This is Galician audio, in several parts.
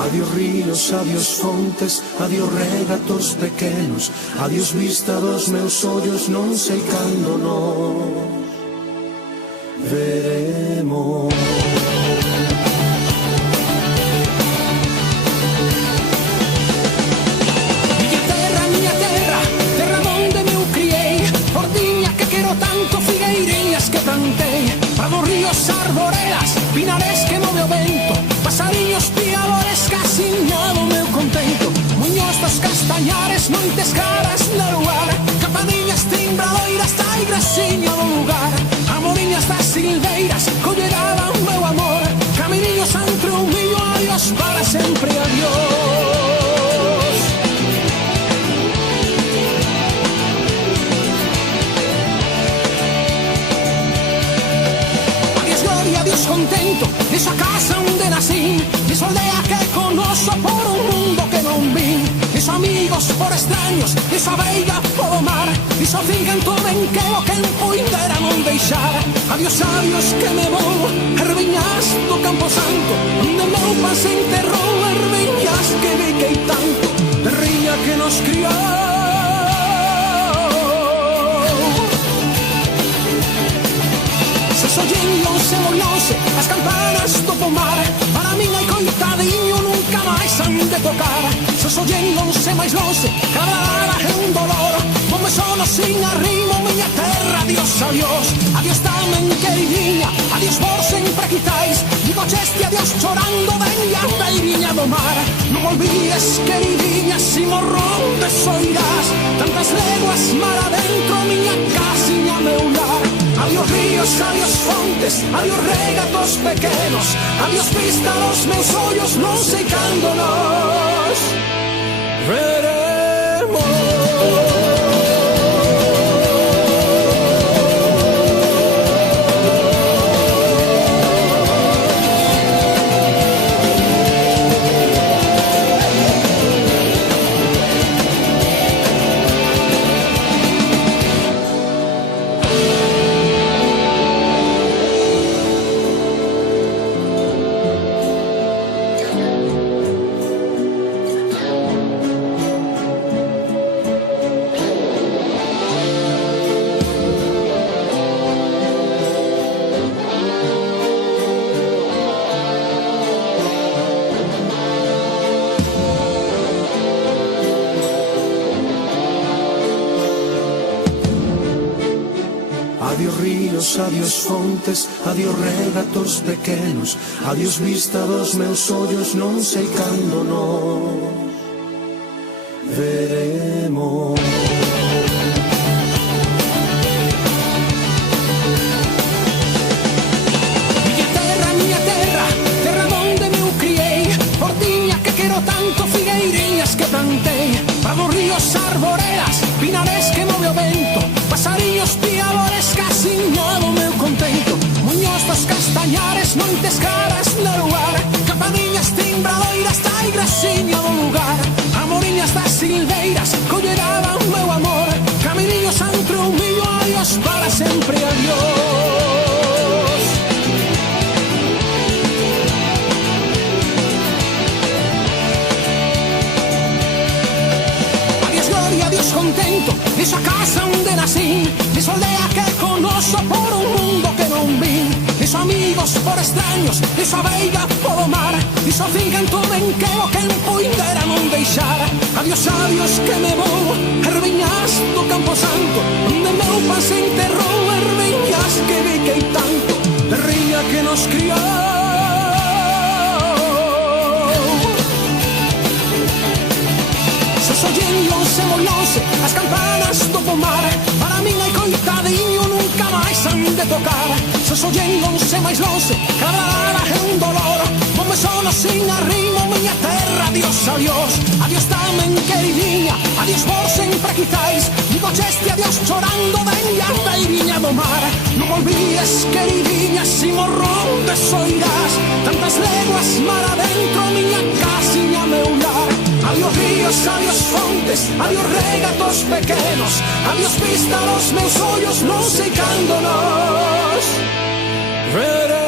Adiós ríos, adiós fontes, adiós regatos pequenos, adiós vista dos meus ollos, non sei cando nos veremos. Miña terra, terra donde me criei, ordiña que quero tanto, figueirinhas que plantei, prados, ríos, arboredas, pinares que move o vento, pasariños, piadores, casiñado meu contento, muños dos castañares, noites caras no lugar, campanillas, timbradoiras, taigrasiño do lugar, amoriñas das silveiras, colleraban meu amor, caminiños entre un millo, adiós para sempre, adiós. Adiós gloria, adiós contento, desa casa onde nací, desa aldea que conozo por un mundo que non vin, desos amigos por extraños, desa veiga por o mar, deso fincanto ben que o que puidera non deixar. Adiós, adiós que me vou, erviñas do Campo Santo, onde meu pan se enterrou, erviñas que biquei tanto, terriña que nos criou. Se soñen lonxe, moi lonxe, as campanas do pomar, para min hai coitadiño nunca máis han de tocar. Se soñen lonxe, máis lonxe, cada hora é un dolor, non me sono sin arrimo, miña terra, adiós, adiós. Adiós tamén, queridinha, adiós por sempre quitais, digo cheste, adiós chorando, ven a beiriña do mar. Non olvides, queridinha, si morro onde soirás, tantas leguas mar adentro, miña casiña, meu lar. Adiós ríos, adiós fontes, adiós regatos pequenos, adiós vista dos meus ollos, non sei cando nos veremos. Adiós ríos, adiós fontes, adiós regatos pequenos, adiós vista dos meus ollos, non sei cando nos veremos. Miña terra, terra donde me criei, ordiña que quero tanto, figueirinhas que plantei, prados, ríos, arboredas, pinares que move o vento, pasariños, piadores, casiñado meu contento, muños dos castañares, noites caras no lugar, campanillas, timbradoiras, taigrasiño do lugar, amoriñas das silveiras, colleraban meu amor, caminiños entre un millo, adiós para sempre, adiós. Adiós gloria, adiós contento, desa casa onde nací, desa aldea que conozo por un mundo que non vin, desos amigos por extraños, desa veiga por o mar, deso fincanto ben que o que puidera non deixar. Adiós, adiós que me vou, erviñas do Campo Santo, onde meu pan se enterrou, erviñas que biquei tanto, terriña que nos criou. Se soñen lonxe, moi lonxe, as campanas do pomar, para min hai coitadiño nunca máis han de tocar. Se soñen lonxe, máis lonxe, cada hora é un dolor, non me sono sin arrimo, miña terra, adiós, adiós. Adiós tamén, queridinha, adiós por sempre quitais, digo cheste, adiós chorando, ven a beiriña do mar. Non olvides, queridinha, si morro onde soirás, tantas leguas mar adentro, miña casiña, meu lar. Adiós ríos, adiós fontes, adiós regatos pequenos, adiós vista dos meus ollos, non sei cando nos veremos.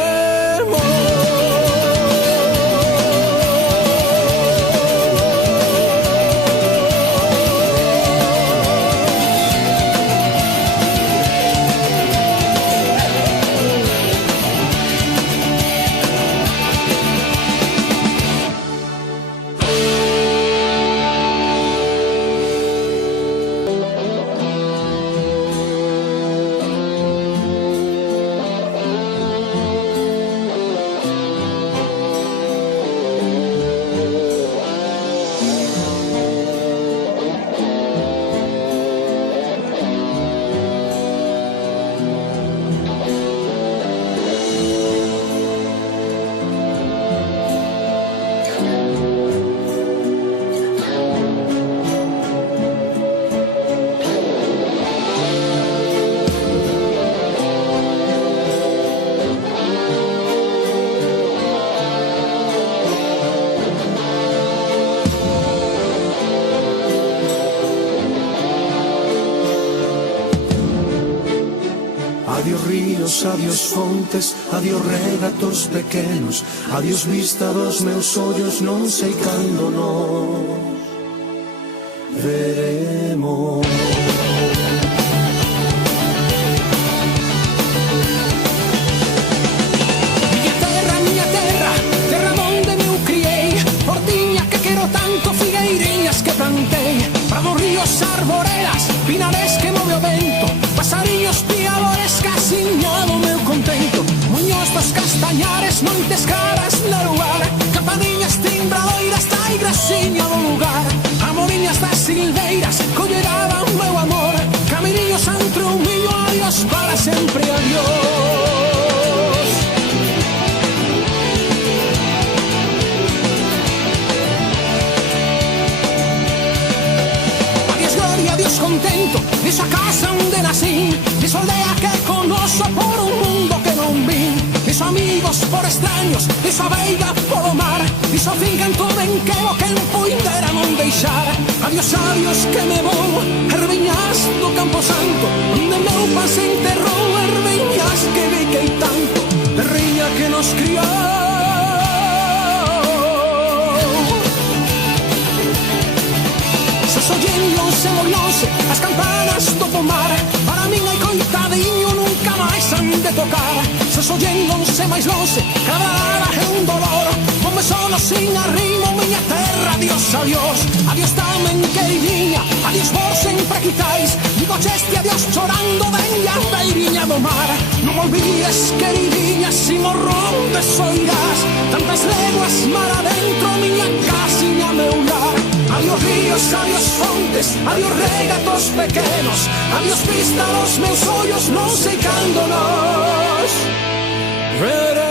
ríos, adiós fontes, adiós regatos pequenos, adiós vista dos meus ollos, non sei cando nos veremos. Miña terra, terra donde me criei, portiña que quero tanto, figueiriñas que plantei, prados, ríos, arboredas, pinares que move o vento, pasariños, piadores, casiñado meu contento, muños dos castañares, noites caras no lugar, campaniñas, timbradoiras, taigrasiña do lugar, amoriñas das silveiras, colleraban meu amor, caminiños entre un millo, adiós para sempre, adiós. Adiós contento, desa casa onde nací, desa aldea que conozo por un mundo que non vi, desos amigos por extraños, desa veiga polo mar, desa finca en todo en que o quen poidera non deixar. Adiós, adiós que me vou, erviñas do Campo Santo, onde meu pan se enterrou, erviñas que biquei tanto, terriña que nos criou. Sollendo se molose as campanas do pomar, para min hai coitadiño nunca máis han de tocar. Se sollendo se máis longe, cada é un dolor, non me sono sin arrimo, miña terra, adiós, adiós. Adiós tamén queiriña, adiós vos sempre quitais, digo cheste adiós chorando dende a beiriña do mar. Non olvides, queridinha, si morro onde soirás, tantas leguas mar adentro, miña casiña, meu lar. Adiós ríos, adiós fontes, adiós regatos pequenos, adiós vista dos meus ollos, non sei cando nos veremos.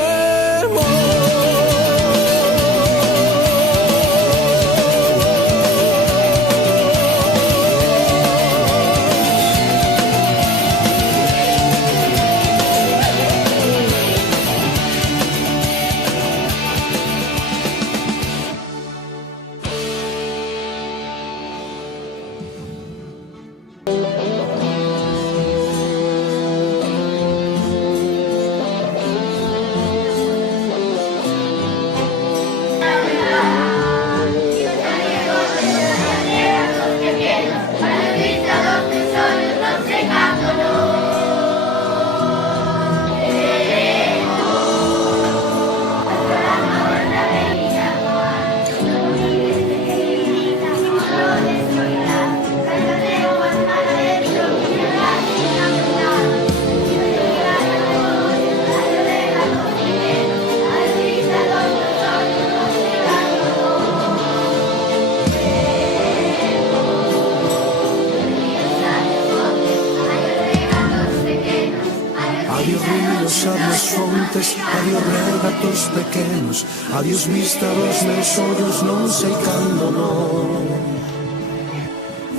Adiós fontes, adiós regatos pequenos, adiós vista dos meus ollos, non sei cando nos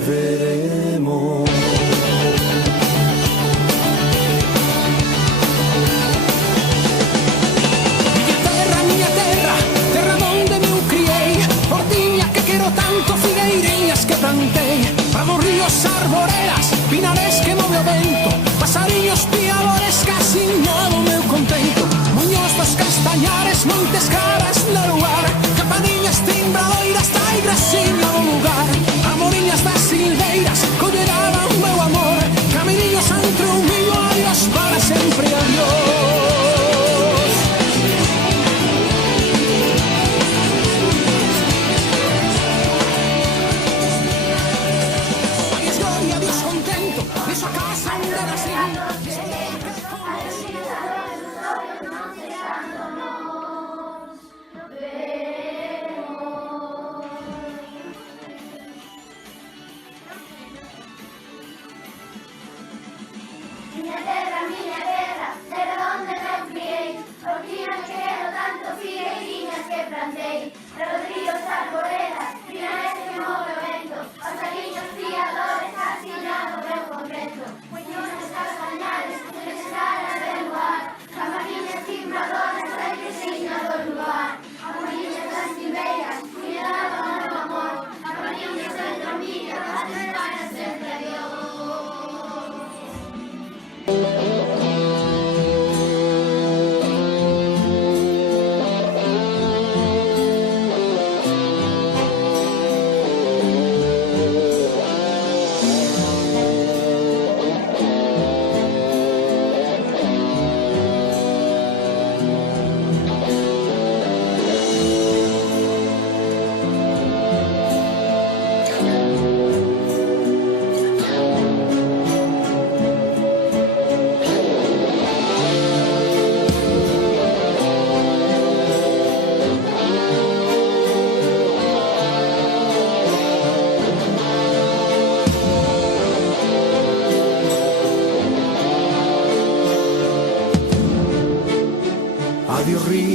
veremos. Miña terra, terra donde me criei, portiña que quero tanto, figueiriñas que plantei, prados, ríos, arboredas, pinares que move o vento, pasariños, piadores, casiñado meu contento, muños dos castañares, montes caras no lugar, campaniñas, timbradoiras, taigrasiña do lugar, amoriñas das silveiras, colleraban meu amor, caminiños entre un millo, adiós para sempre, adiós. Adiós gloria, adiós contento, desa casa onde nací, desa aldea que conocí. Miña terra, terra donde me criei, portiña que quero tanto, figueiriñas que plantei, prados, ríos, arboredas, pinares que move o vento, pasariños, piadores, casiñado meu contento, muños dos castañares, tres caras de lugar, campaniñas, timbradoras, taigrasiña do lugar, amoriñas das silveiras, cuidaban o meu amor, campaniñas dentro miña, adiós para sempre, adiós.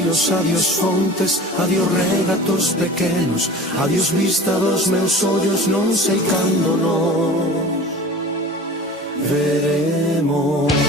ríos, adiós fontes, adiós regatos pequenos, adiós vista dos meus ollos, non sei cando nos veremos.